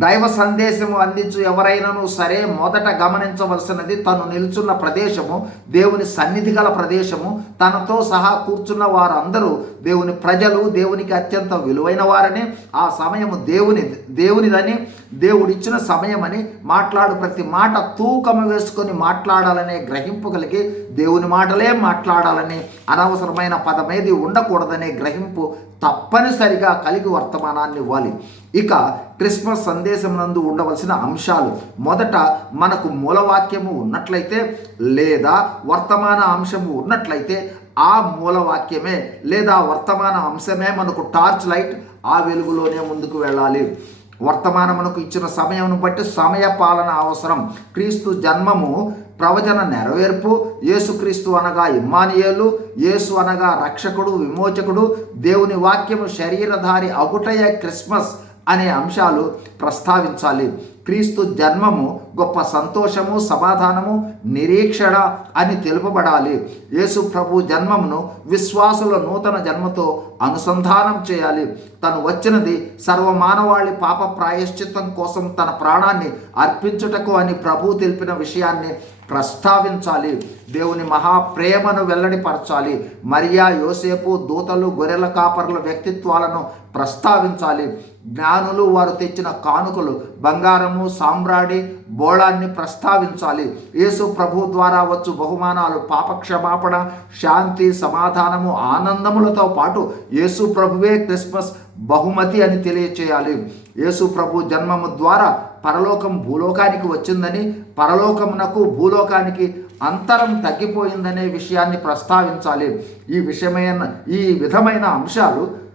దైవ సందేశము అందించు ఎవరైనాను సరే మొదట గమనించవలసినది తను నిల్చున్న ప్రదేశము దేవుని సన్నిధి గల ప్రదేశము తనతో సహా కూర్చున్న వారందరూ దేవుని ప్రజలు దేవునికి అత్యంత విలువైన వారని ఆ సమయము దేవుని దేవునిదని దేవుడిచ్చిన సమయమని మాట్లాడు ప్రతి మాట తూకము వేసుకొని మాట్లాడాలనే గ్రహింపు కలిగి దేవుని మాటలే మాట్లాడాలని అనవసరమైన పదమేది ఉండకూడదనే గ్రహింపు తప్పనిసరిగా కలిగి వర్తమానాన్ని ఇవ్వాలి. ఇక క్రిస్మస్ సందేశం నందు ఉండవలసిన అంశాలు. మొదట మనకు మూలవాక్యము ఉన్నట్లయితే లేదా వర్తమాన అంశము ఉన్నట్లయితే ఆ మూలవాక్యమే లేదా వర్తమాన అంశమే మనకు టార్చ్ లైట్ ఆ వెలుగులోనే ముందుకు వెళ్ళాలి. వర్తమానమునకు ఇచ్చిన సమయమును బట్టి సమయ పాలన అవసరం. క్రీస్తు జన్మము ప్రవచన నెరవేర్పు. యేసుక్రీస్తు అనగా ఇమ్మానియేలు. యేసు అనగా రక్షకుడు విమోచకుడు. దేవుని వాక్యము శరీరధారి అగుటయ క్రిస్మస్ అనే అంశాలు ప్రస్తావించాలి. క్రీస్తు జన్మము గొప్ప సంతోషము సమాధానము నిరీక్షణ అని తెలుపబడాలి. యేసు ప్రభు జన్మమును విశ్వాసుల నూతన జన్మతో అనుసంధానం చేయాలి. తను వచ్చినది సర్వమానవాళి పాప ప్రాయశ్చిత్తం కోసం తన ప్రాణాన్ని అర్పించుటకు అని ప్రభు తెలిపిన విషయాన్ని ప్రస్తావించాలి. దేవుని మహాప్రేమను వెల్లడిపరచాలి మరియా యోసేపు దూతలు గొర్రెల కాపర్ల వ్యక్తిత్వాలను ప్రస్తావించాలి. జ్ఞానులు వారు తెచ్చిన కానుకలు బంగారము సామ్రాడి బోళాన్ని ప్రస్తావించాలి. యేసు ప్రభు ద్వారా వచ్చు బహుమానాలు పాపక్షమాపణ శాంతి సమాధానము ఆనందములతో పాటు యేసు ప్రభువే క్రిస్మస్ బహుమతి అని తెలియచేయాలి. యేసు ప్రభు జన్మము ద్వారా పరలోకం భూలోకానికి వచ్చిందని పరలోకమునకు భూలోకానికి అంతరం తగ్గిపోయిందనే విషయాన్ని ప్రస్తావించాలి. ఈ విషయమైన ఈ విధమైన అంశాలు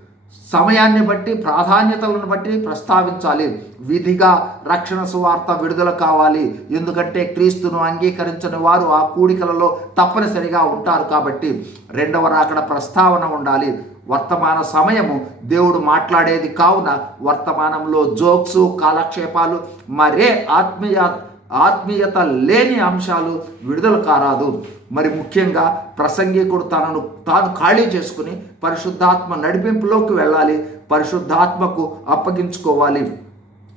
సమయాన్ని బట్టి ప్రాధాన్యతలను బట్టి ప్రస్తావించాలి. విధిగా రక్షణ సువార్త విడుదల కావాలి. ఎందుకంటే క్రీస్తును అంగీకరించని వారు ఆ కూడికలలో తప్పనిసరిగా ఉంటారు కాబట్టి రెండవ రాకడ ప్రస్తావన ఉండాలి. వర్తమాన సమయము దేవుడు మాట్లాడేది కావున వర్తమానంలో జోక్స్ కాలక్షేపాలు మరే ఆత్మీయ ఆత్మీయత లేని అంశాలు విడుదల కారాదు. మరి ముఖ్యంగా ప్రసంగికుడు తనను తాను ఖాళీ చేసుకుని పరిశుద్ధాత్మ నడిపింపులోకి వెళ్ళాలి పరిశుద్ధాత్మకు అప్పగించుకోవాలి.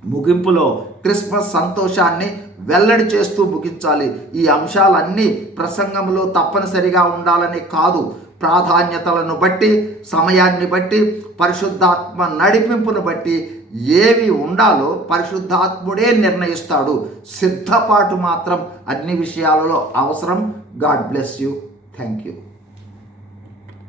ముగింపులో క్రిస్మస్ సంతోషాన్ని వెల్లడి చేస్తూ ముగించాలి. ఈ అంశాలన్నీ ప్రసంగంలో తప్పనిసరిగా ఉండాలని కాదు. ప్రాధాన్యతలను బట్టి సమయాన్ని బట్టి పరిశుద్ధాత్మ నడిపింపును బట్టి ఏవి ఉండాలో పరిశుద్ధాత్ముడే నిర్ణయిస్తాడు. సిద్ధపాటు మాత్రం అన్ని విషయాలలో అవసరం. God bless you. Thank you